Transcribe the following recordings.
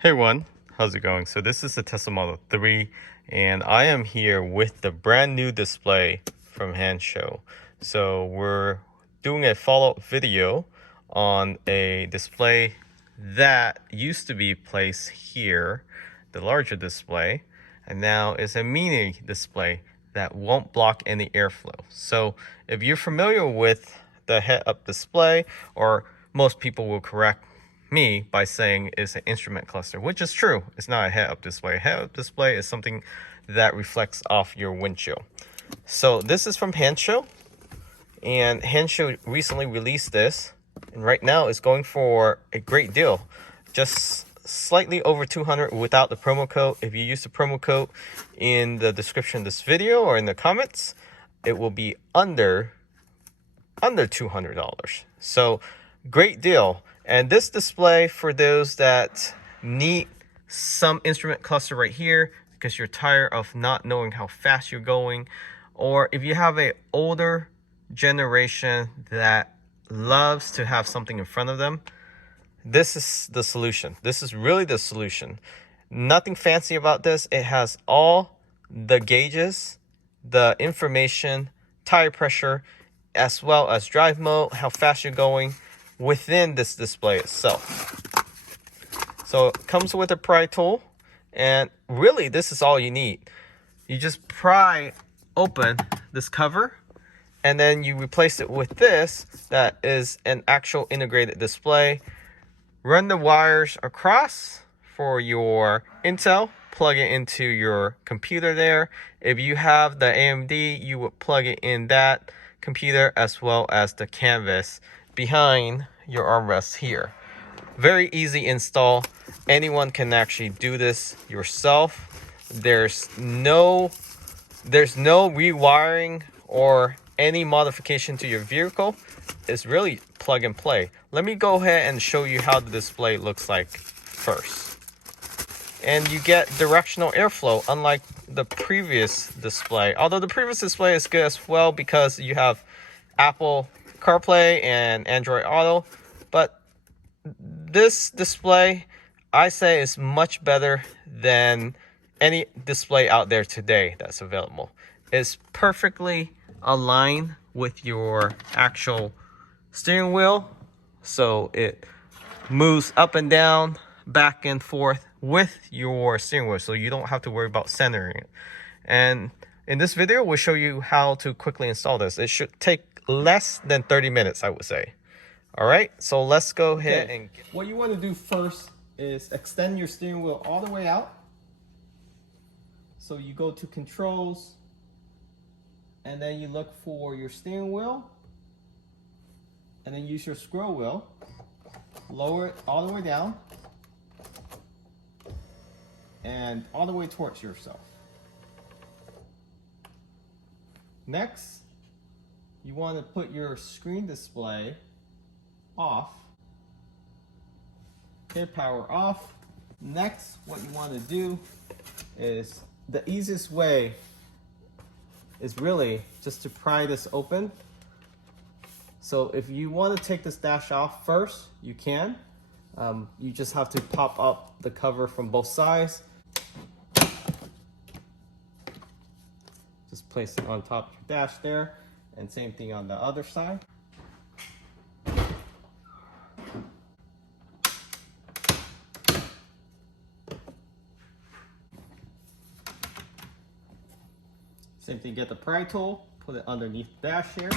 Hey everyone, how's it going? So this is the Tesla Model 3 and I am here with the brand new display from Hanshow. So we're doing a follow-up video on a display that used to be placed here, the larger display, and now is a mini display that won't block any airflow. So if you're familiar with the head-up display, or most people will correct me by saying it's an instrument cluster, which is true. It's not a head-up display. A head-up display is something that reflects off your windshield. So this is from Hanshow, and Hanshow recently released this, and right now it's going for a great deal, just slightly over 200 without the promo code. If you use the promo code in the description of this video or in the comments, it will be under $200. So great deal. And this display, for those that need some instrument cluster right here because you're tired of not knowing how fast you're going, or if you have an older generation that loves to have something in front of them, this is the solution. This is really the solution. Nothing fancy about this. It has all the gauges, the information, tire pressure, as well as drive mode, how fast you're going within this display itself. So it comes with a pry tool, and really this is all you need. You just pry open this cover, and then you replace it with this that is an actual integrated display. Run the wires across for your Intel, plug it into your computer there. If you have the AMD, you would plug it in that computer as well as the canvas behind your armrest here. Very easy install. Anyone can actually do this yourself. There's no rewiring or any modification to your vehicle. It's really plug and play. Let me go ahead and show you how the display looks like first. And you get directional airflow, unlike the previous display. Although the previous display is good as well because you have Apple CarPlay and Android Auto. But this display, I say, is much better than any display out there today that's available. It's perfectly aligned with your actual steering wheel, so it moves up and down, back and forth with your steering wheel, so you don't have to worry about centering it. And in this video, we'll show you how to quickly install this. It should take less than 30 minutes, I would say. All right, so let's go ahead and what you want to do first is extend your steering wheel all the way out. So you go to controls, and then you look for your steering wheel, and then use your scroll wheel, lower it all the way down, and all the way towards yourself. Next, you want to put your screen display off. Hit power off. Next, what you want to do is, the easiest way is really just to pry this open. So if you want to take this dash off first, you can. You just have to pop up the cover from both sides. Just place it on top of your dash there, and same thing on the other side. Same thing, get the pry tool, put it underneath the dash here.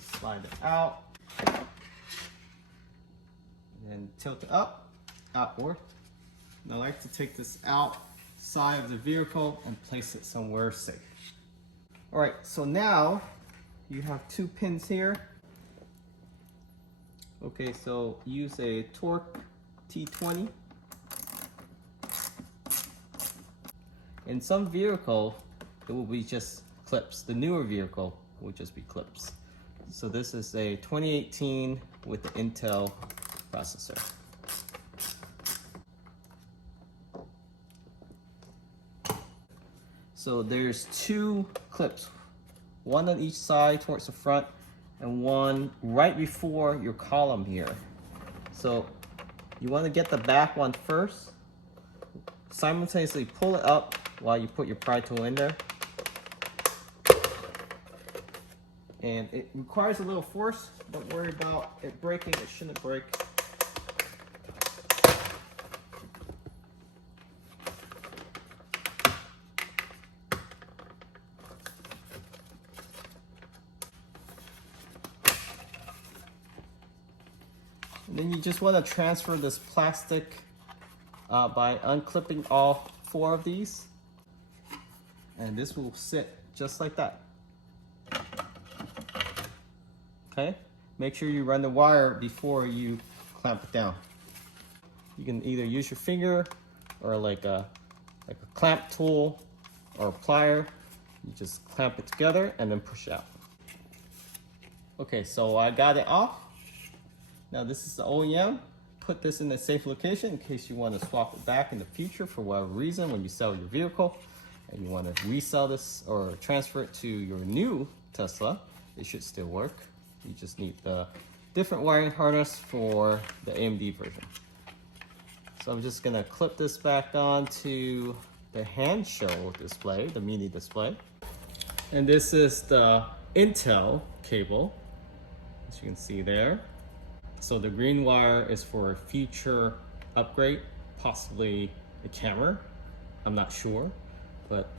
Slide it out. And tilt it up, outward. And I like to take this outside of the vehicle and place it somewhere safe. All right, so now you have two pins here. Okay, so use a Torque T20. In some vehicle, it will be just clips. The newer vehicle will just be clips. So this is a 2018 with the Intel processor. So there's two clips, one on each side towards the front, and one right before your column here. So you want to get the back one first. Simultaneously pull it up while you put your pry tool in there. And it requires a little force. Don't worry about it breaking, it shouldn't break. And then you just want to transfer this plastic by unclipping all 4 of these. And this will sit just like that. Okay? Make sure you run the wire before you clamp it down. You can either use your finger or like a clamp tool or a plier. You just clamp it together and then push out. Okay, so I got it off. Now this is the OEM. Put this in a safe location in case you want to swap it back in the future for whatever reason when you sell your vehicle and you want to resell this or transfer it to your new Tesla. It should still work. You just need the different wiring harness for the AMD version. So I'm just gonna clip this back onto the hand show display, the mini display. And this is the Intel cable, as you can see there. So the green wire is for a future upgrade, possibly a camera. I'm not sure, but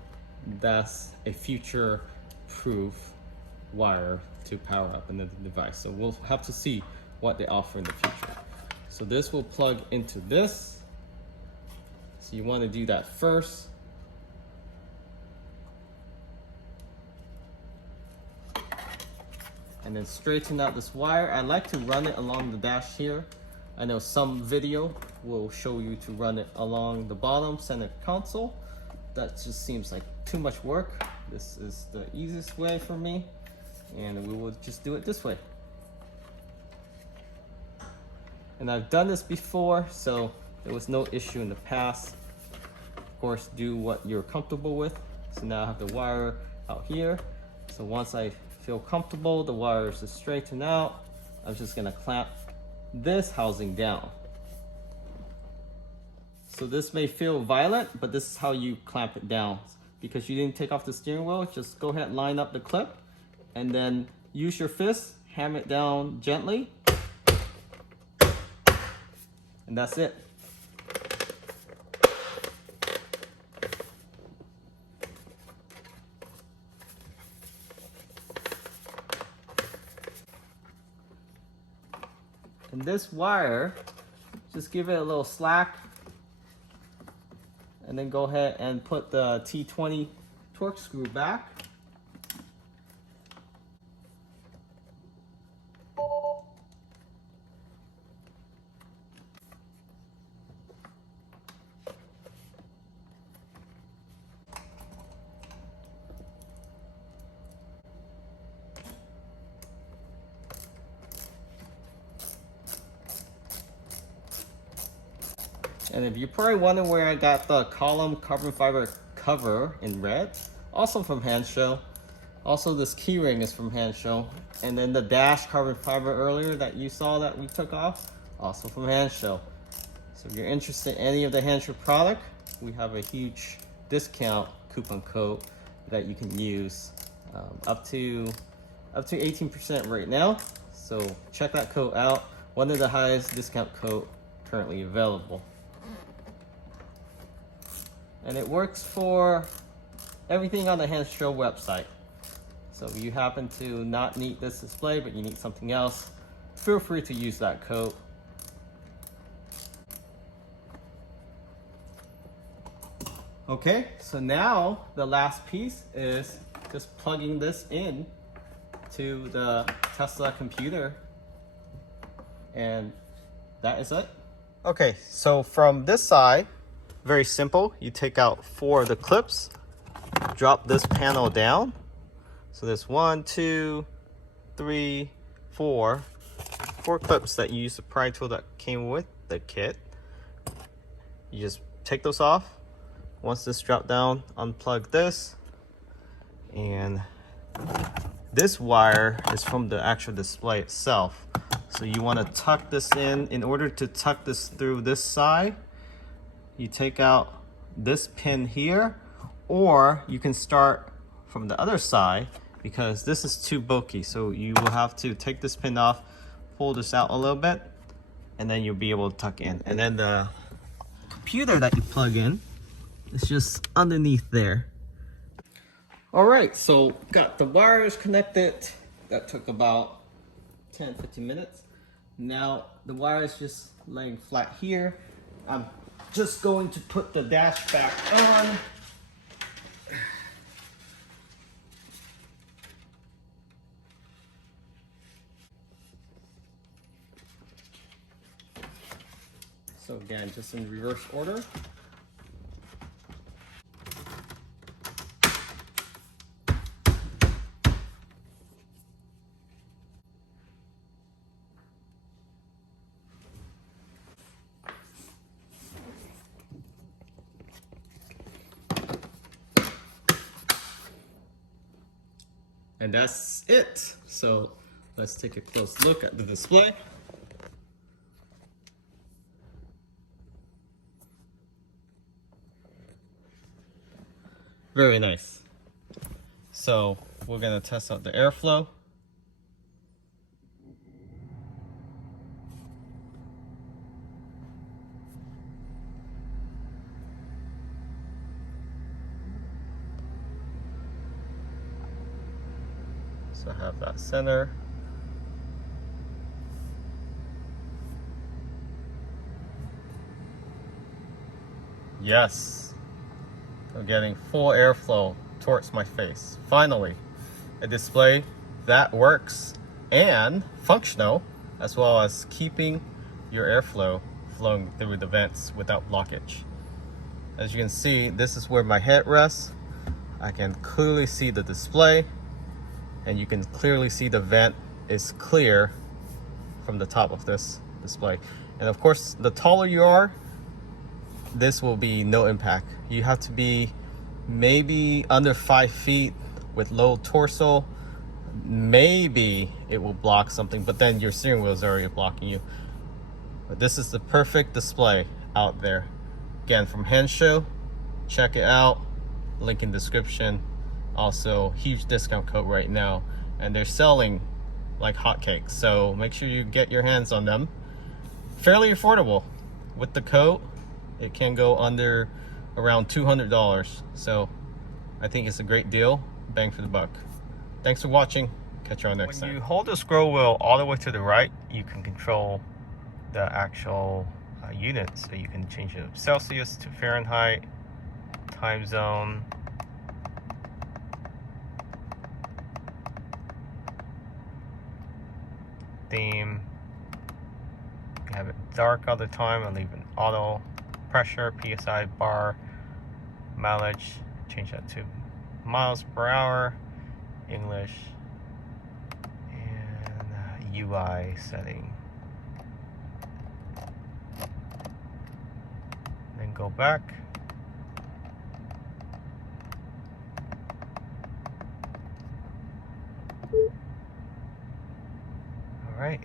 that's a future proof wire to power up another device. So we'll have to see what they offer in the future. So this will plug into this. So you want to do that first. And then straighten out this wire. I like to run it along the dash here. I know some video will show you to run it along the bottom center console. That just seems like too much work. This is the easiest way for me, and we will just do it this way. And I've done this before, so there was no issue in the past. Of course, do what you're comfortable with. So now I have the wire out here. So once I feel comfortable, the wires are straightened out, I'm just gonna clamp this housing down. So this may feel violent, but this is how you clamp it down. Because you didn't take off the steering wheel, just go ahead and line up the clip and then use your fist, ham it down gently, and that's it. And this wire, just give it a little slack and then go ahead and put the T20 torque screw back. And if you're probably wondering where I got the column carbon fiber cover in red, also from Hanshow. Also this keyring is from Hanshow. And then the dash carbon fiber earlier that you saw that we took off, also from Hanshow. So if you're interested in any of the Hanshow product, we have a huge discount coupon code that you can use up to 18% right now. So check that code out. One of the highest discount code currently available. And it works for everything on the Hanshow website. So if you happen to not need this display, but you need something else, feel free to use that code. Okay, so now the last piece is just plugging this in to the Tesla computer. And that is it. Okay, so from this side, very simple. You take out 4 of the clips, drop this panel down. So there's 1, 2, 3, 4 clips that you use the pry tool that came with the kit. You just take those off. Once this drop down, unplug this, and this wire is from the actual display itself. So you want to tuck this in. In order to tuck this through this side, you take out this pin here, or you can start from the other side because this is too bulky. So you will have to take this pin off, pull this out a little bit, and then you'll be able to tuck in. And then the computer that you plug in is just underneath there. All right, so got the wires connected. That took about 10-15 minutes. Now the wire is just laying flat here. I'm just going to put the dash back on. So again, just in reverse order. And that's it. So let's take a close look at the display. Very nice. So we're gonna test out the airflow. So I have that center. Yes, I'm getting full airflow towards my face. Finally, a display that works and functional, as well as keeping your airflow flowing through the vents without blockage. As you can see, this is where my head rests. I can clearly see the display, and you can clearly see the vent is clear from the top of this display. And of course, the taller you are, this will be no impact. You have to be maybe under 5 feet with low torso. Maybe it will block something, but then your steering wheel is already blocking you. But this is the perfect display out there. Again, from Henshow, check it out. Link in description. Also, huge discount code right now, and they're selling like hotcakes. So make sure you get your hands on them. Fairly affordable. With the code, it can go under around $200. So I think it's a great deal. Bang for the buck. Thanks for watching. Catch you on next time. When you hold the scroll wheel all the way to the right, you can control the actual units. So you can change it from Celsius to Fahrenheit, time zone, theme. You can have it dark all the time and leave an auto. Pressure, PSI, bar, mileage, change that to miles per hour, English, and UI setting. Then go back. All right.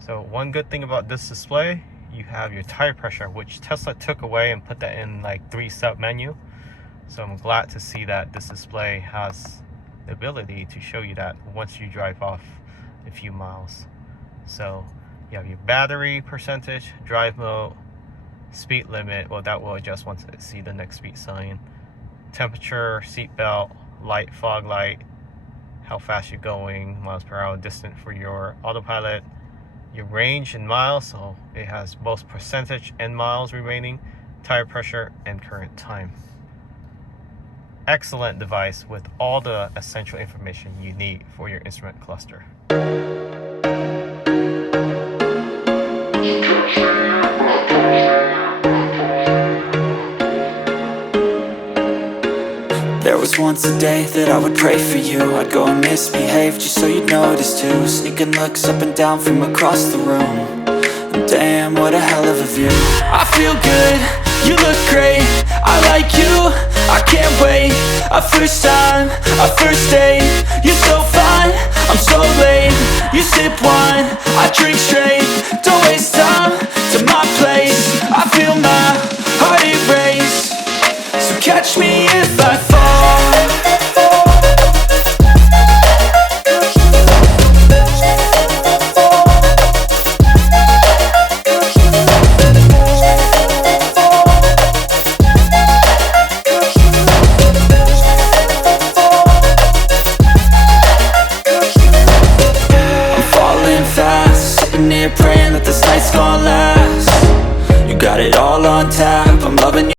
So one good thing about this display, you have your tire pressure, which Tesla took away and put that in like 3 sub menu. So I'm glad to see that this display has the ability to show you that once you drive off a few miles. So you have your battery percentage, drive mode, speed limit. Well, that will adjust once it see the next speed sign. Temperature, seat belt, light, fog light, how fast you're going, miles per hour, distance for your autopilot, your range in miles, so it has both percentage and miles remaining, tire pressure, and current time. Excellent device with all the essential information you need for your instrument cluster. There was once a day that I would pray for you. I'd go and misbehave just so you'd notice too. Sneaking looks up and down from across the room. And damn, what a hell of a view. I feel good, you look great, I like you. I can't wait. Our first time, our first date. You're so fine, I'm so late. You sip wine,